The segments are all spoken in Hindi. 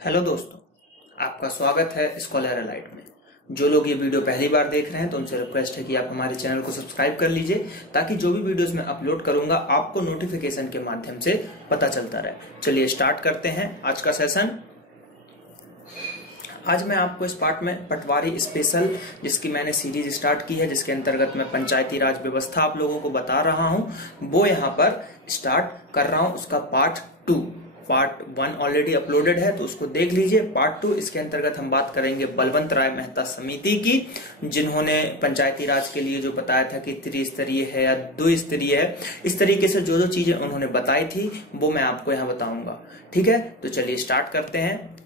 हेलो दोस्तों, आपका स्वागत है स्कॉलर एलाइट में। जो लोग ये वीडियो पहली बार देख रहे हैं तो उनसे रिक्वेस्ट है कि आप हमारे चैनल को सब्सक्राइब कर लीजिए ताकि जो भी वीडियोस मैं अपलोड करूंगा आपको नोटिफिकेशन के माध्यम से पता चलता रहे। चलिए स्टार्ट करते हैं आज का सेशन। आज मैं आपको इस पार्ट में पटवारी स्पेशल, जिसकी मैंने सीरीज स्टार्ट की है, जिसके अंतर्गत मैं पंचायती राज व्यवस्था आप लोगों को बता रहा हूं, वो यहाँ पर स्टार्ट कर रहा हूं। उसका पार्ट 1 ऑलरेडी अपलोडेड है तो उसको देख लीजिए। पार्ट 2 इसके अंतर्गत हम बात करेंगे बलवंत राय मेहता समिति की, जिन्होंने पंचायती राज के लिए जो बताया था कि त्रिस्तरीय है या द्विस्तरीय है, इस तरीके से जो जो चीजें उन्होंने बताई थी वो मैं आपको यहाँ बताऊंगा। ठीक है, तो चलिए स्टार्ट करते हैं।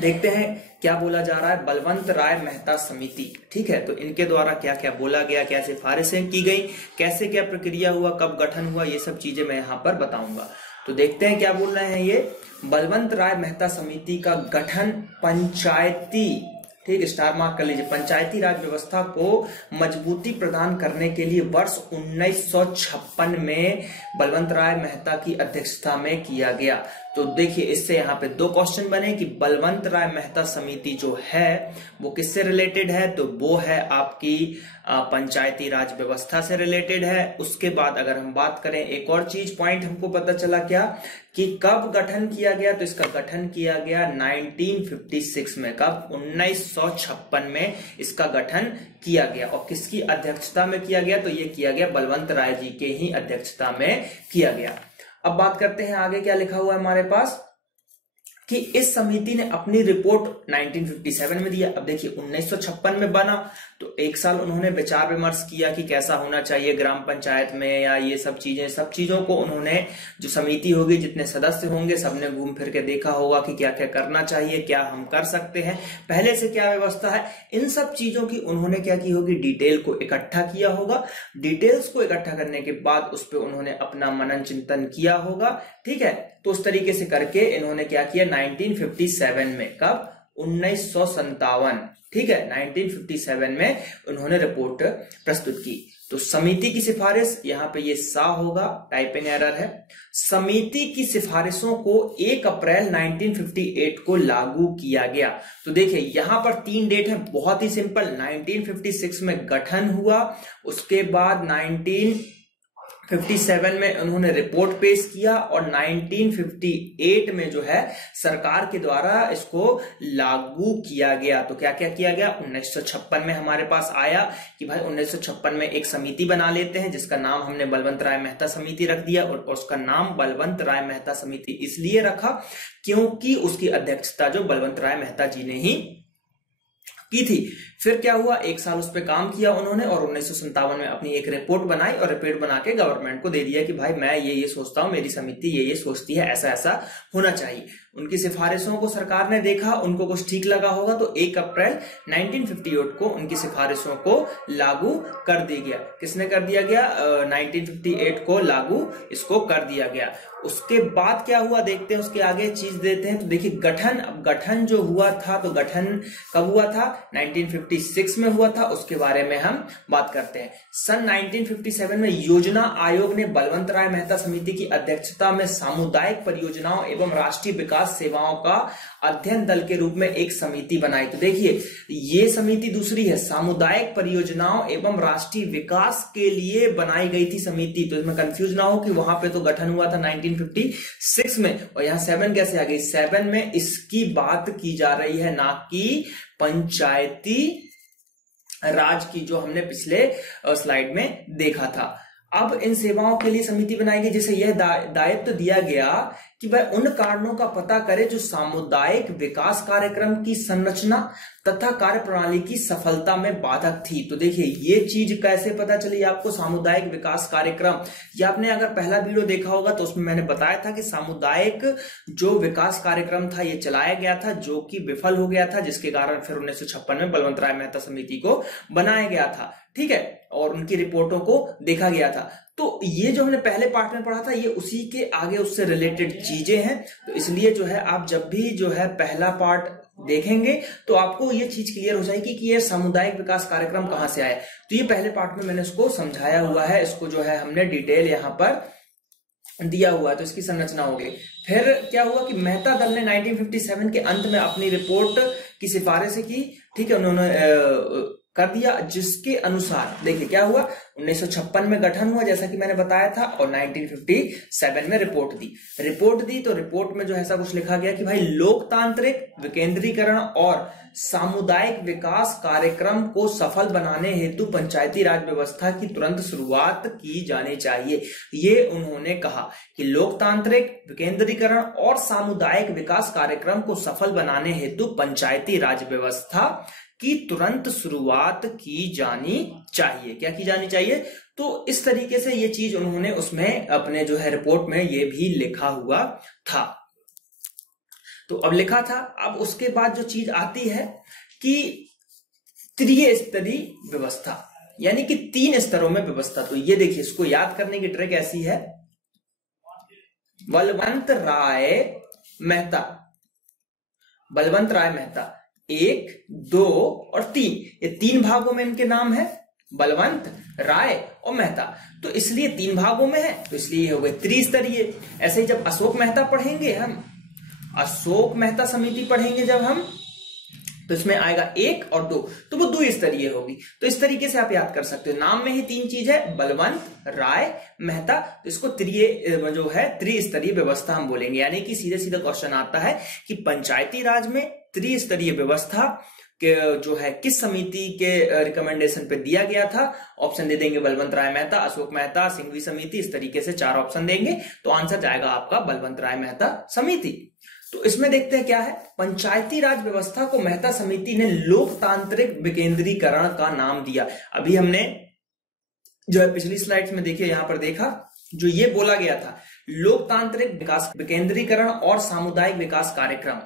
देखते हैं क्या बोला जा रहा है बलवंत राय मेहता समिति। ठीक है, तो इनके द्वारा क्या क्या बोला गया, क्या सिफारिशें की गई, कैसे क्या प्रक्रिया हुआ, कब गठन हुआ, ये सब चीजें मैं यहाँ पर बताऊंगा। तो देखते हैं क्या बोल रहे हैं ये। बलवंत राय मेहता समिति का गठन पंचायती, ठीक, स्टार मार्क कर लीजिए, पंचायती राज व्यवस्था को मजबूती प्रदान करने के लिए वर्ष 1956 में बलवंत राय मेहता की अध्यक्षता में किया गया। तो देखिए, इससे यहाँ पे दो क्वेश्चन बने कि बलवंत राय मेहता समिति जो है वो किससे रिलेटेड है, तो वो है आपकी पंचायती राज व्यवस्था से रिलेटेड है। उसके बाद अगर हम बात करें, एक और चीज पॉइंट हमको पता चला क्या कि कब गठन किया गया, तो इसका गठन किया गया 1956 में। कब? 1956 में इसका गठन किया गया। और किसकी अध्यक्षता में किया गया, तो ये किया गया बलवंत राय जी के ही अध्यक्षता में किया गया। अब बात करते हैं आगे क्या लिखा हुआ है हमारे पास कि इस समिति ने अपनी रिपोर्ट 1957 में दिया। अब देखिए 1956 में बना तो एक साल उन्होंने विचार विमर्श किया कि कैसा होना चाहिए ग्राम पंचायत में, या ये सब चीजों को उन्होंने, जो समिति होगी, जितने सदस्य होंगे, सबने घूम फिर के देखा होगा कि क्या क्या करना चाहिए, क्या हम कर सकते हैं, पहले से क्या व्यवस्था है, इन सब चीजों की उन्होंने क्या की होगी, डिटेल को इकट्ठा किया होगा। डिटेल्स को इकट्ठा करने के बाद उस पर उन्होंने अपना मनन चिंतन किया होगा। ठीक है, तो उस तरीके से करके इन्होंने क्या किया 1957 में, कब? 1957, ठीक है, 1957 में उन्होंने रिपोर्ट प्रस्तुत की। तो समिति की सिफारिश, यहां पे ये सा होगा, टाइपिंग एरर है। समिति की सिफारिशों को 1 अप्रैल 1958 को लागू किया गया। तो देखिए यहां पर 3 डेट है, बहुत ही सिंपल। 1956 में गठन हुआ, उसके बाद 1957 में उन्होंने रिपोर्ट पेश किया, और 1958 में जो है सरकार के द्वारा इसको लागू किया गया। तो क्या क्या किया गया, 1956 में हमारे पास आया कि भाई 1956 में एक समिति बना लेते हैं, जिसका नाम हमने बलवंत राय मेहता समिति रख दिया। और उसका नाम बलवंत राय मेहता समिति इसलिए रखा क्योंकि उसकी अध्यक्षता जो बलवंत राय मेहता जी ने ही की थी। फिर क्या हुआ, एक साल उस पर काम किया उन्होंने, और 1957 में अपनी एक रिपोर्ट बनाई, और रिपोर्ट बना के गवर्नमेंट को दे दिया कि भाई मैं ये सोचता हूं, मेरी समिति ये सोचती है, ऐसा ऐसा होना चाहिए। उनकी सिफारिशों को सरकार ने देखा, उनको कुछ ठीक लगा होगा, तो 1 अप्रैल 1958 को उनकी सिफारिशों को लागू कर दिया गया। किसने कर दिया गया? 1958 को लागू इसको कर दिया गया। उसके बाद क्या हुआ देखते हैं, उसके आगे चीज देते हैं। तो देखिए गठन जो हुआ था, तो गठन कब हुआ था? 1956 में हुआ था। उसके बारे में हम बात करते हैं। सन 1957 में योजना आयोग ने बलवंत राय मेहता समिति की अध्यक्षता में सामुदायिक परियोजनाओं एवं राष्ट्रीय विकास सेवाओं का अध्ययन दल के रूप में एक समिति बनाई। तो देखिए ये समिति दूसरी है, सामुदायिक परियोजनाओं एवं राष्ट्रीय विकास के लिए बनाई गई थी समिति। तो इसमें कंफ्यूज ना हो कि वहां पे तो गठन हुआ था 1956 में, और यहाँ 7 कैसे आ गई? 7 में इसकी बात की जा रही है, ना कि पंचायती राज की, जो हमने पिछले स्लाइड में देखा था। अब इन सेवाओं के लिए समिति बनाई गई, जिसे यह दायित्व दिया गया कि वह उन कारणों का पता करे जो सामुदायिक विकास कार्यक्रम की संरचना तथा कार्य प्रणाली की सफलता में बाधक थी। तो देखिए ये चीज कैसे पता चली आपको, सामुदायिक विकास कार्यक्रम, ये आपने अगर पहला वीडियो देखा होगा तो उसमें मैंने बताया था कि सामुदायिक जो विकास कार्यक्रम था ये चलाया गया था, जो कि विफल हो गया था, जिसके कारण फिर 1956 में बलवंत राय मेहता समिति को बनाया गया था। ठीक है, और उनकी रिपोर्टों को देखा गया था। तो ये जो हमने पहले पार्ट में पढ़ा था, ये उसी के आगे उससे रिलेटेड चीजें हैं। तो इसलिए जो है आप जब भी जो है पहला पार्ट देखेंगे तो आपको ये चीज क्लियर हो जाएगी कि ये सामुदायिक विकास कार्यक्रम कहां से आया। तो ये पहले पार्ट में मैंने इसको समझाया हुआ है, इसको जो है हमने डिटेल यहाँ पर दिया हुआ है, तो इसकी संरचना हो गई। फिर क्या हुआ कि मेहता दल ने 1957 के अंत में अपनी रिपोर्ट की सिफारिश की, ठीक है, उन्होंने कर दिया, जिसके अनुसार देखिए क्या हुआ, 1956 में गठन हुआ जैसा कि मैंने बताया था, और 1957 में रिपोर्ट दी। तो रिपोर्ट में जो ऐसा कुछ लिखा गया कि भाई लोकतांत्रिक विकेंद्रीकरण और सामुदायिक विकास कार्यक्रम को सफल बनाने हेतु पंचायती राज व्यवस्था की तुरंत शुरुआत की जानी चाहिए। ये उन्होंने कहा कि लोकतांत्रिक विकेंद्रीकरण और सामुदायिक विकास कार्यक्रम को सफल बनाने हेतु पंचायती राज व्यवस्था की तुरंत शुरुआत की जानी चाहिए। क्या की जानी चाहिए? तो इस तरीके से ये चीज उन्होंने उसमें अपने जो है रिपोर्ट में ये भी लिखा हुआ था। तो अब लिखा था, अब उसके बाद जो चीज आती है कि त्रिस्तरीय व्यवस्था, यानी कि 3 स्तरों में व्यवस्था। तो ये देखिए, इसको याद करने की ट्रिक ऐसी है, बलवंत राय मेहता 1, 2 और 3, ये 3 भागों में इनके नाम है, बलवंत, राय और मेहता। तो इसलिए 3 भागों में है, तो इसलिए ये हो गए त्रिस्तरीय। ऐसे ही जब अशोक मेहता पढ़ेंगे हम, अशोक मेहता समिति पढ़ेंगे जब हम, तो इसमें आएगा 1 और 2, तो वो द्विस्तरीय होगी। तो इस तरीके से आप याद कर सकते हो, नाम में ही 3 चीज है, बलवंत, राय, मेहता, तो इसको जो है त्रिस्तरीय व्यवस्था हम बोलेंगे। यानी कि सीधे सीधे क्वेश्चन आता है कि पंचायती राज में त्रिस्तरीय व्यवस्था के जो है किस समिति के रिकमेंडेशन पे दिया गया था। ऑप्शन दे देंगे बलवंत राय मेहता, अशोक मेहता, सिंघवी समिति, इस तरीके से 4 ऑप्शन देंगे, तो आंसर जाएगा आपका बलवंत राय मेहता समिति। तो इसमें देखते हैं क्या है, पंचायती राज व्यवस्था को मेहता समिति ने लोकतांत्रिक विकेंद्रीकरण का नाम दिया। अभी हमने जो है पिछली स्लाइड्स में देखिए, यहां पर देखा, जो ये बोला गया था लोकतांत्रिक विकास विकेंद्रीकरण और सामुदायिक विकास कार्यक्रम,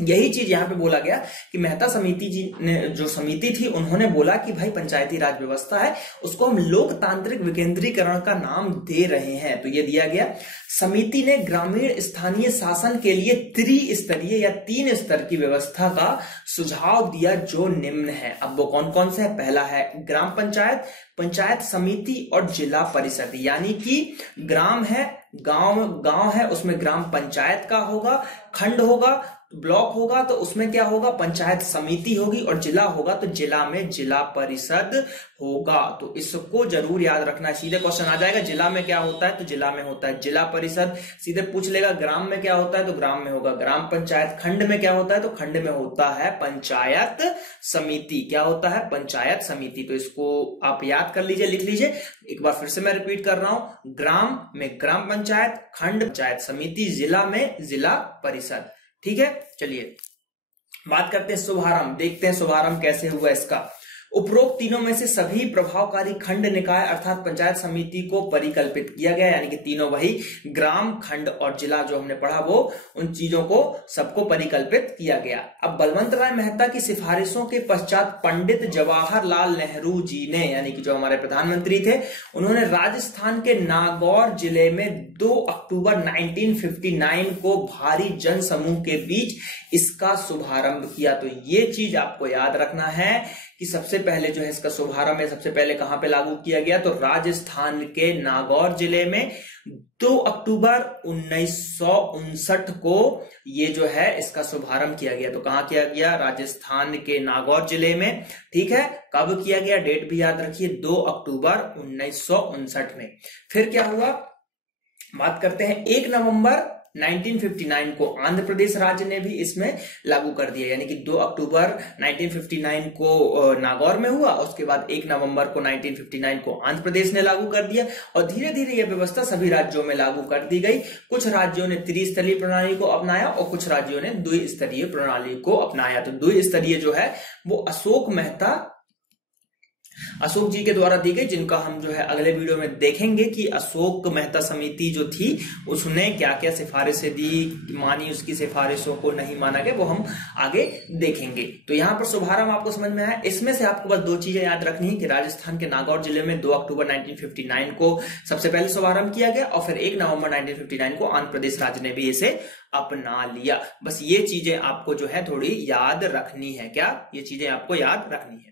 यही चीज यहां पे बोला गया कि मेहता समिति जी ने, जो समिति थी, उन्होंने बोला कि भाई पंचायती राज व्यवस्था है, उसको हम लोकतांत्रिक विकेंद्रीकरण का नाम दे रहे हैं। तो ये दिया गया। समिति ने ग्रामीण स्थानीय शासन के लिए त्रिस्तरीय या 3 स्तर की व्यवस्था का सुझाव दिया, जो निम्न है। अब वो कौन कौन से है? पहला है ग्राम पंचायत, पंचायत समिति और जिला परिषद। यानी कि ग्राम है, गांव है, उसमें ग्राम पंचायत का होगा, खंड होगा, ब्लॉक होगा तो उसमें क्या होगा, पंचायत समिति होगी, और जिला होगा तो जिला में जिला परिषद होगा। तो इसको जरूर याद रखना है, सीधे क्वेश्चन आ जाएगा, जिला में क्या होता है, तो जिला में होता है जिला परिषद। सीधे पूछ लेगा ग्राम में क्या होता है, तो ग्राम में होगा ग्राम पंचायत। खंड में क्या होता है, तो खंड में होता है पंचायत समिति। क्या होता है? पंचायत समिति। तो इसको आप याद कर लीजिए, लिख लीजिए। एक बार फिर से मैं रिपीट कर रहा हूं, ग्राम में ग्राम पंचायत, खंड पंचायत समिति, जिला में जिला परिषद। ठीक है, चलिए बात करते हैं शुभारंभ, देखते हैं शुभारंभ कैसे हुआ इसका। उपरोक्त तीनों में से सभी प्रभावकारी खंड निकाय अर्थात पंचायत समिति को परिकल्पित किया गया, यानी कि तीनों वही ग्राम, खंड और जिला जो हमने पढ़ा, वो उन चीजों को सबको परिकल्पित किया गया। अब बलवंत राय मेहता की सिफारिशों के पश्चात पंडित जवाहरलाल नेहरू जी ने, यानी कि जो हमारे प्रधानमंत्री थे, उन्होंने राजस्थान के नागौर जिले में 2 अक्टूबर 1959 को भारी जन समूह के बीच इसका शुभारंभ किया। तो ये चीज आपको याद रखना है कि सबसे पहले जो है इसका शुभारंभ है, सबसे पहले कहां पे लागू किया गया, तो राजस्थान के नागौर जिले में 2 अक्टूबर 1959 को ये जो है इसका शुभारंभ किया गया। तो कहां किया गया? राजस्थान के नागौर जिले में। ठीक है, कब किया गया, डेट भी याद रखिए, 2 अक्टूबर 1959 में। फिर क्या हुआ, बात करते हैं 1 नवंबर 1959 को आंध्र प्रदेश राज्य ने भी इसमें लागू कर दिया, यानी कि 2 अक्टूबर 1959 को नागौर में हुआ, उसके बाद 1 नवंबर को 1959 को आंध्र प्रदेश ने लागू कर दिया, और धीरे धीरे यह व्यवस्था सभी राज्यों में लागू कर दी गई। कुछ राज्यों ने त्रिस्तरीय प्रणाली को अपनाया और कुछ राज्यों ने द्विस्तरीय प्रणाली को अपनाया। तो द्विस्तरीय जो है वो अशोक जी के द्वारा दी गई, जिनका हम जो है अगले वीडियो में देखेंगे कि अशोक मेहता समिति जो थी उसने क्या क्या सिफारिशें दी, मानी उसकी सिफारिशों को, नहीं माना गया, वो हम आगे देखेंगे। तो यहां पर शुभारंभ आपको समझ में आया। इसमें से आपको बस 2 चीजें याद रखनी है कि राजस्थान के नागौर जिले में 2 अक्टूबर 1959 को सबसे पहले शुभारंभ किया गया, और फिर 1 नवंबर 1959 को आंध्र प्रदेश राज्य ने भी इसे अपना लिया। बस ये चीजें आपको जो है थोड़ी याद रखनी है। क्या ये चीजें आपको याद रखनी है?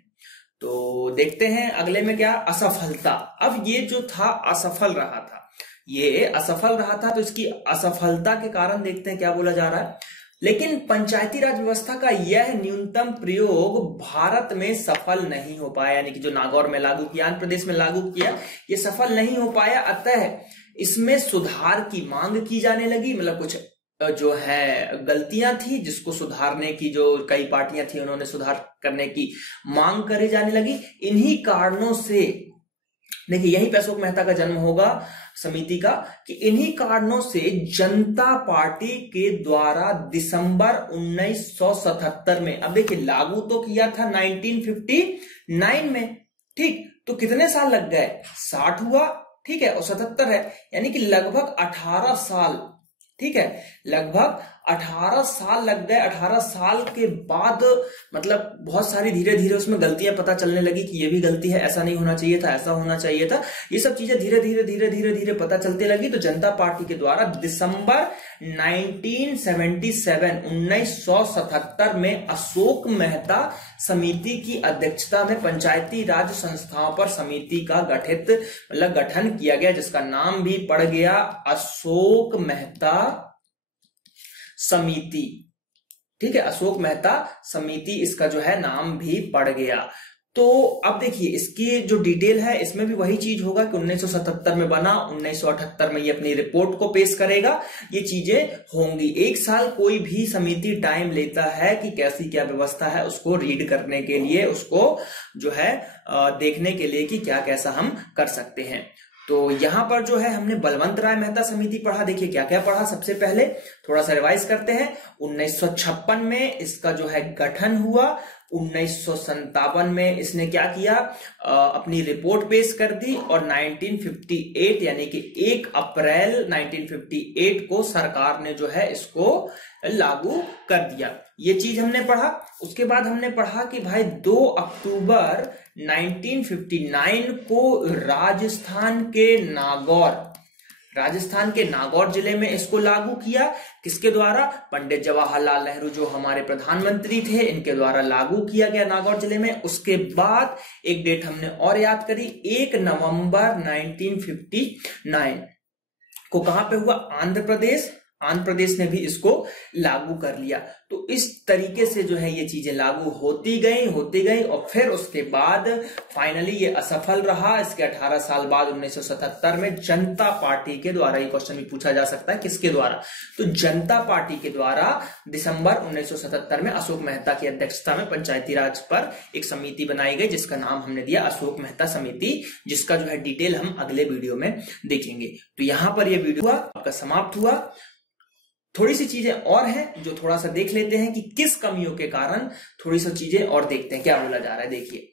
तो देखते हैं अगले में क्या, असफलता। अब ये जो था असफल रहा था, ये असफल रहा था। तो इसकी असफलता के कारण देखते हैं क्या बोला जा रहा है। लेकिन पंचायती राज व्यवस्था का यह न्यूनतम प्रयोग भारत में सफल नहीं हो पाया, यानी कि जो नागौर में लागू किया, आंध्र प्रदेश में लागू किया, ये सफल नहीं हो पाया। अतः इसमें सुधार की मांग की जाने लगी। मतलब कुछ जो है गलतियां थी जिसको सुधारने की, जो कई पार्टियां थी उन्होंने सुधार करने की मांग करे जाने लगी। इन्हीं कारणों से देखिए, यहीं पे अशोक मेहता का जन्म होगा समिति का, कि इन्हीं कारणों से जनता पार्टी के द्वारा दिसंबर 1977 में, अब देखिए लागू तो किया था 1959 में, ठीक, तो कितने साल लग गए, 60 हुआ, ठीक है, और 77 है, यानी कि लगभग 18 साल, ठीक है, लगभग 18 साल लग गए। 18 साल के बाद मतलब बहुत सारी धीरे धीरे उसमें गलतियां पता चलने लगी कि ये भी गलती है, ऐसा नहीं होना चाहिए था, ऐसा होना चाहिए था। ये सब चीजें धीरे धीरे पता चलते लगी। तो जनता पार्टी के द्वारा दिसंबर 1977 में अशोक मेहता समिति की अध्यक्षता में पंचायती राज संस्थाओं पर समिति का गठन किया गया, जिसका नाम भी पड़ गया अशोक मेहता समिति, ठीक है, अशोक मेहता समिति इसका जो है नाम भी पड़ गया। तो अब देखिए इसकी जो डिटेल है इसमें भी वही चीज होगा कि 1977 में बना, 1978 में ये अपनी रिपोर्ट को पेश करेगा, ये चीजें होंगी। एक साल कोई भी समिति टाइम लेता है कि कैसी क्या व्यवस्था है उसको रीड करने के लिए, उसको जो है देखने के लिए कि क्या कैसा हम कर सकते हैं। तो यहां पर जो है हमने बलवंत राय मेहता समिति पढ़ा। देखिए क्या क्या पढ़ा, सबसे पहले थोड़ा सा रिवाइज करते हैं। 1956 में इसका जो है गठन हुआ। 1957 में इसने क्या किया, अपनी रिपोर्ट पेश कर दी, और 1958 यानी कि 1 अप्रैल 1958 को सरकार ने जो है इसको लागू कर दिया। ये चीज हमने पढ़ा। उसके बाद हमने पढ़ा कि भाई 2 अक्टूबर 1959 को राजस्थान के नागौर जिले में इसको लागू किया। किसके द्वारा, पंडित जवाहरलाल नेहरू जो हमारे प्रधानमंत्री थे, इनके द्वारा लागू किया गया नागौर जिले में। उसके बाद एक डेट हमने और याद करी, 1 नवंबर 1959 को कहां पे हुआ, आंध्र प्रदेश ने भी इसको लागू कर लिया। तो इस तरीके से जो है ये चीजें लागू होती गई और फिर उसके बाद फाइनली ये असफल रहा। इसके 18 साल बाद 1977 में जनता पार्टी के द्वारा, ये क्वेश्चन भी पूछा जा सकता है किसके द्वारा, तो जनता पार्टी के द्वारा दिसंबर 1977 में अशोक मेहता की अध्यक्षता में पंचायती राज पर एक समिति बनाई गई, जिसका नाम हमने दिया अशोक मेहता समिति, जिसका जो है डिटेल हम अगले वीडियो में देखेंगे। तो यहां पर यह वीडियो आपका समाप्त हुआ। थोड़ी सी चीजें और हैं जो थोड़ा सा देख लेते हैं कि किस कमियों के कारण, थोड़ी सी चीजें और देखते हैं क्या बोला जा रहा है। देखिए,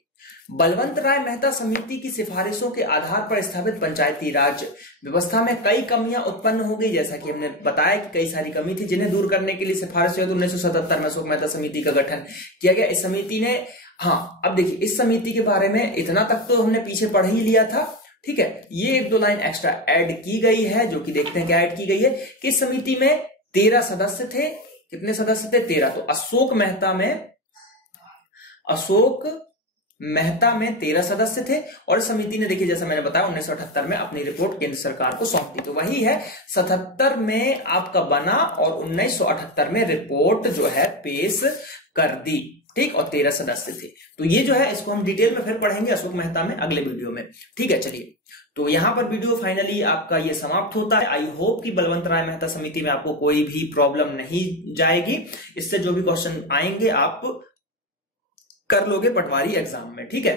बलवंत राय मेहता समिति की सिफारिशों के आधार पर स्थापित पंचायती राज व्यवस्था में कई कमियां उत्पन्न हो गई। जैसा कि हमने बताया कि कई सारी कमी थी जिन्हें दूर करने के लिए सिफारिश 1977 में अशोक मेहता समिति का गठन किया गया। इस समिति ने, हाँ अब देखिए इस समिति के बारे में इतना तक तो हमने पीछे पढ़ ही लिया था, ठीक है। ये 1-2 लाइन एक्स्ट्रा ऐड की गई है, जो कि देखते हैं क्या ऐड की गई है कि इस समिति में 13 सदस्य थे। कितने सदस्य थे, 13। तो अशोक मेहता में 13 सदस्य थे, और समिति ने देखिए जैसा मैंने बताया 1978 में अपनी रिपोर्ट केंद्र सरकार को सौंप दी। तो वही है 77 में आपका बना और 1978 में रिपोर्ट जो है पेश कर दी, ठीक, और 13 सदस्य थे। तो ये जो है इसको हम डिटेल में फिर पढ़ेंगे अशोक मेहता में अगले वीडियो में, ठीक है। चलिए, तो यहां पर वीडियो फाइनली आपका ये समाप्त होता है। आई होप कि बलवंत राय मेहता समिति में आपको कोई भी प्रॉब्लम नहीं जाएगी। इससे जो भी क्वेश्चन आएंगे आप कर लोगे पटवारी एग्जाम में, ठीक है।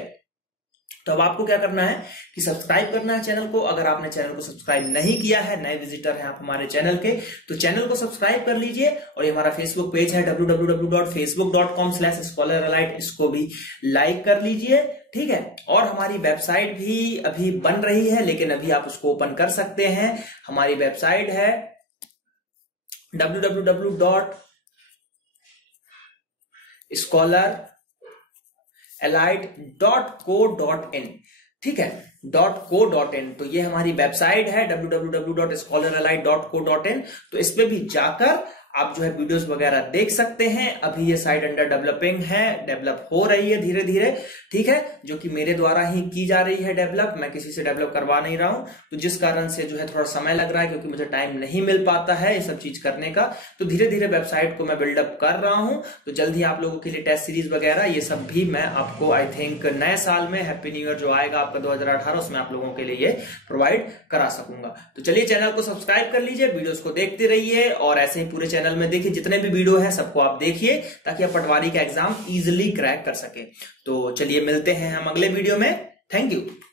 तो अब आपको क्या करना है कि सब्सक्राइब करना है चैनल को। अगर आपने चैनल को सब्सक्राइब नहीं किया है, नए विजिटर हैं आप हमारे चैनल के, तो चैनल को सब्सक्राइब कर लीजिए। और ये हमारा फेसबुक पेज है www.facebook.com/scholaralite, इसको भी लाइक कर लीजिए, ठीक है। और हमारी वेबसाइट भी अभी बन रही है, लेकिन अभी आप उसको ओपन कर सकते हैं। हमारी वेबसाइट है www.scholaralite.co.in, ठीक है, .co.in। तो ये हमारी वेबसाइट है www.scholaralite.co.in। तो इस पे भी जाकर आप जो है वीडियोस वगैरह देख सकते हैं। अभी ये साइट अंडर डेवलपिंग है, डेवलप हो रही है धीरे धीरे, ठीक है, जो कि मेरे द्वारा ही की जा रही है डेवलप, मैं किसी से डेवलप करवा नहीं रहा हूं। तो जिस कारण से जो है थोड़ा समय लग रहा है, क्योंकि मुझे टाइम नहीं मिल पाता है ये सब चीज करने का। तो धीरे धीरे वेबसाइट को मैं बिल्डअप कर रहा हूं। तो जल्द ही आप लोगों के लिए टेस्ट सीरीज वगैरह ये सब भी मैं आपको आई थिंक नए साल में, हैप्पी न्यू ईयर जो आएगा आपका 2018, उसमें आप लोगों के लिए ये प्रोवाइड करा सकूंगा। तो चलिए चैनल को सब्सक्राइब कर लीजिए, वीडियोस को देखते रहिए और ऐसे ही पूरे चैनल में देखिए, जितने भी वीडियो है सबको आप देखिए ताकि आप पटवारी का एग्जाम इजिली क्रैक कर सके। तो चलिए मिलते हैं हम अगले वीडियो में। Thank you.